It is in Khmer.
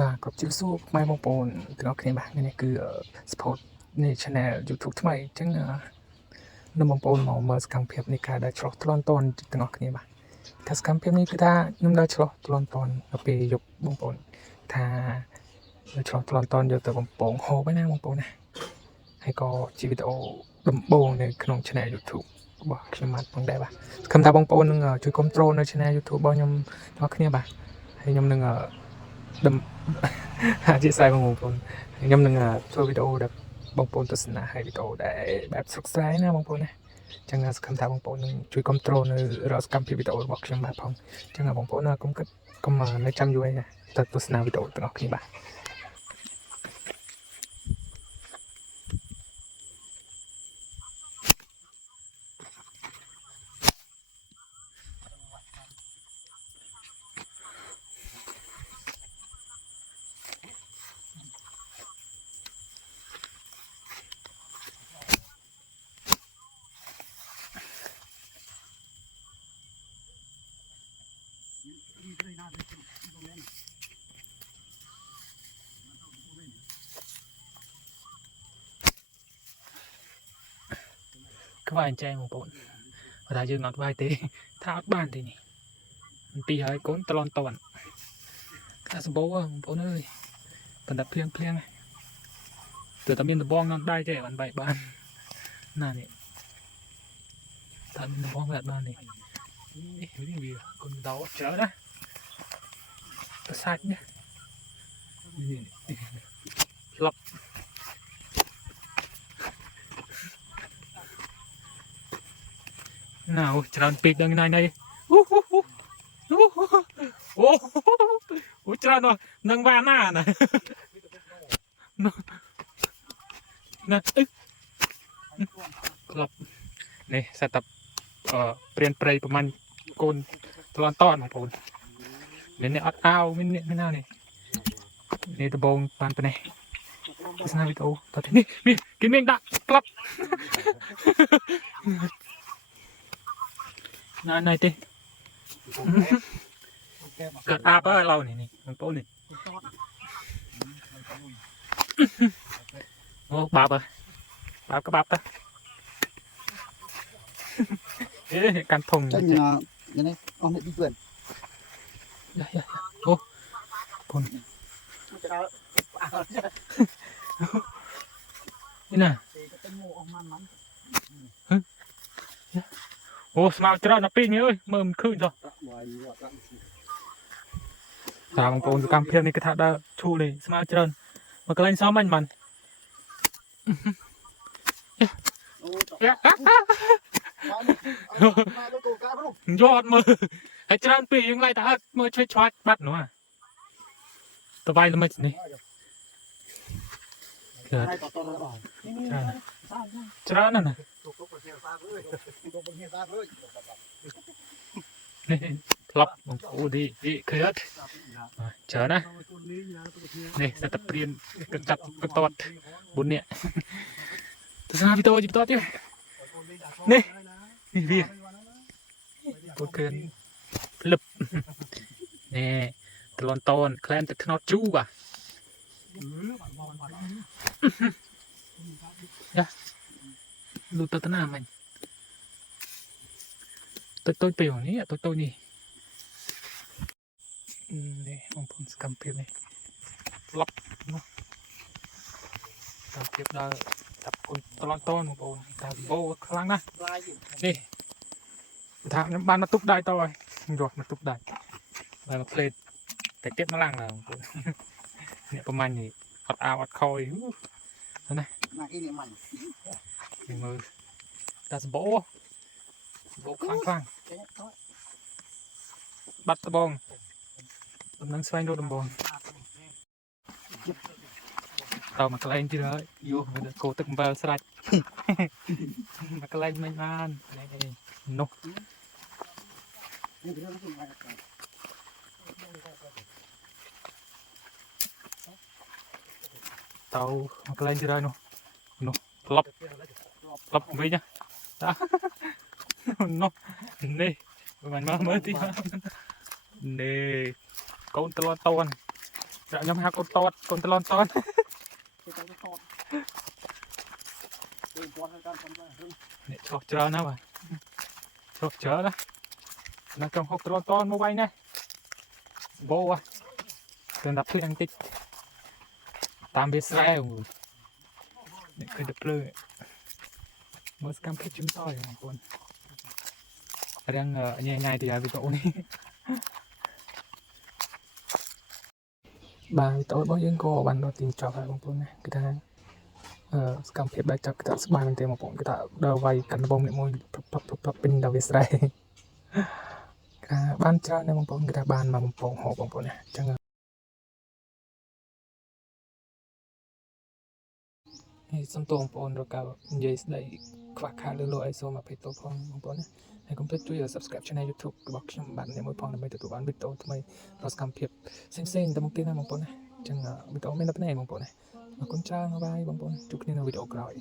បាទក៏ជិះសួរខ្មែរបងប្អូនទាំងអស់គ្នាបាទថ្ងៃនេះគឺ support នៃ channel YouTube ថ្មីអញ្ចឹងនឹងបងប្អូនមកមើលសកម្មភាពនៃការដើរឆ្លោះថ្លន់តន់ទាំងអស់គ្នាបាទថាសកម្មភាពនេះគឺថាខ្ញុំដើរឆ្លោះថ្លន់តន់នៅពេលយប់បងប្អូនថាដើរឆ្លោះថ្លន់តន់យកទៅបំពងហូបឯណាបងប្អូនណាហើយក៏ជាវីដេអូដំបូងនៅក្នុង channel YouTube របស់ខ្ញុំបាទផងដែរបាទសង្ឃឹមថាបងប្អូននឹងជួយគ្រប់គ្រងនៅ channel YouTube របស់ខ្ញុំទាំងអស់គ្នាបាទហើយខ្ញុំនឹងអធិស្ឋានបងប្អូនខ្ញុំនឹងធ្វើវីដេអូដែលបងប្អូនទស្សនាហើយវីដេអូដែលបែបស្រុកស្រែណាបងប្អូនណាអញ្ចឹងសង្ឃឹមថាបងប្អូននឹងជួយគ្រប់គ្រងនៅរាល់សកម្មភាពវីដេអូរបស់ខ្ញុំបាទផងអញ្ចឹងបងប្អូនកុំគិតកុំនៅចាំយូរទេទៅទស្សនាវីដេអូទាំងអស់គ្នាបាទក្បាយអញ្ចឹងបងប្អូនបើថាយើងអត់វាយទេថាអត់បានទេនេះពីហើយកូនត្រឡន់តន់ថាសម្បូរបងប្អូនអើយបណ្ដាភ្លៀងទើបតែមានដបងនឹងដៃទេបានបែកបានណានេះតែមានដបងបែកបាននេះវាកូនដោច្រើនណាប្រសាច់នេះឡប់nàoច្រើនពេកដល់ថ្ងៃនេះអូច្រើននឹងវ៉ាណាណាក្លប់នេះសេតតាព្រានព្រៃប្រហែលកូនត្រឡន់តន់បងប្អូននេះអត់អាវមានណានេះដបងបានប៉ុណ្ណេះទស្សនាវីដេអូតទៅនេះគេមានដាក់ក្លប់ណៃទេកើតអាប់ហើយឡូវនេះបងប្អូននេះអូបាបក្បាប់ទៅកាន់ធំចាញ់នេះអស់នេះពីพื่อนអូពុននេះណាអូស្មៅច្រើនណាស់ពេកនេះអើយមើលមិនឃើញចុះតាបងប្អូនសកម្មភាពនេះគឺថាដើរឈូលេស្មៅច្រើនមកកន្លែងសមមិញបានយอดមើលហើយច្រើនពេកយើងឡៃតែអត់មើលឆ្វាច់បាត់នោះតវាយល្មិចនេះច្រើនណាស់នេះធ្លាប់បងប្អូនទីឃើញច្រើនណានេះសត្វព្រានក៏ចាប់ក៏តត4នាក់ទស្សនាវីដេអូបន្តទៀតនេះវាពូកឿនភ្លឹបនេះត្រឡន់តនក្លែមទឹកថ្នោតជូរបាទលូតទៅណាមិញតូចពេលនេះតូចនេះបងប្អូនសកម្មភាពនេះឡប់នោះសកម្មភាពដល់ចាប់កូនត្រឡន់តនបងប្អូនតែបោខ្លាំងណាស់នេះថាខ្ញុំបានមកទុកដៃតហើយខ្ញុំយកមកទុកដៃហើយមកផ្លេតតែទៀតមកឡើងឡើងបងប្អូននេះប្រហែលនេះអត់អាវអត់ខយណានេះមើលតែសម្បោខ្លាំងបាត់ដបងដំណឹងស្វែងរកដំបងតើមកកន្លែងទៀតហើយយកគោទឹកអំបិលស្រាច់មកកន្លែងមិនបាននោះតើមកកន្លែងទៀតហើយនោះក្លប់វិញណានោះនេះមិនមកមើលទីនេះកូនត្រឡន់តន់ ខ្ញុំហៅកូនតតកូនតឡនតត គេចង់ទៅថតពេលគាត់ឲ្យតាមផងដែរ នេះឆ្លោះច្រើនណាស់បាទឆ្លោះច្រើនណានៅក្នុងហុកតឡនតតមកវាយណាបោអាទៅដាក់ភ្លៀងតិចតាមវាស្រែនេះគឺទឹកភ្លឺមើលសកម្មភាពជំសយបងប្អូនរៀងញ៉ៃញ៉ៃទីវីដេអូនេះបាទវីដេអូរបស់យើងក៏បានដល់ទីចប់ហើយបងប្អូនណាគឺថាសកម្មភាពបែបចាប់គឺថាស្បាយមែនទេបងប្អូនគឺថាដល់វាយកាន់ដបងនេះមួយពេញដល់វាស្រែគឺបានច្រើនណាស់បងប្អូនគឺថាបានមកបំពងហូបបងប្អូនណាអញ្ចឹងហើយសូមទោសបងប្អូនរកនិយាយស្ដីខ្វះខាតលើលោអីសូមអភ័យទោសផងបងប្អូនណាហើយកុំភ្លេចជួយ Subscribe Channel YouTube របស់ខ្ញុំបាទនេះមួយផងដើម្បីទទួលបានវីដេអូថ្មីរបស់សកម្មភាពផ្សេងៗទៅមុខទៀតណាបងប្អូនណាអញ្ចឹងវីដេអូមានតែប៉ុណ្ណេះបងប្អូនណាអរគុណច្រើនបាយបងប្អូនជួបគ្នានៅវីដេអូក្រោយ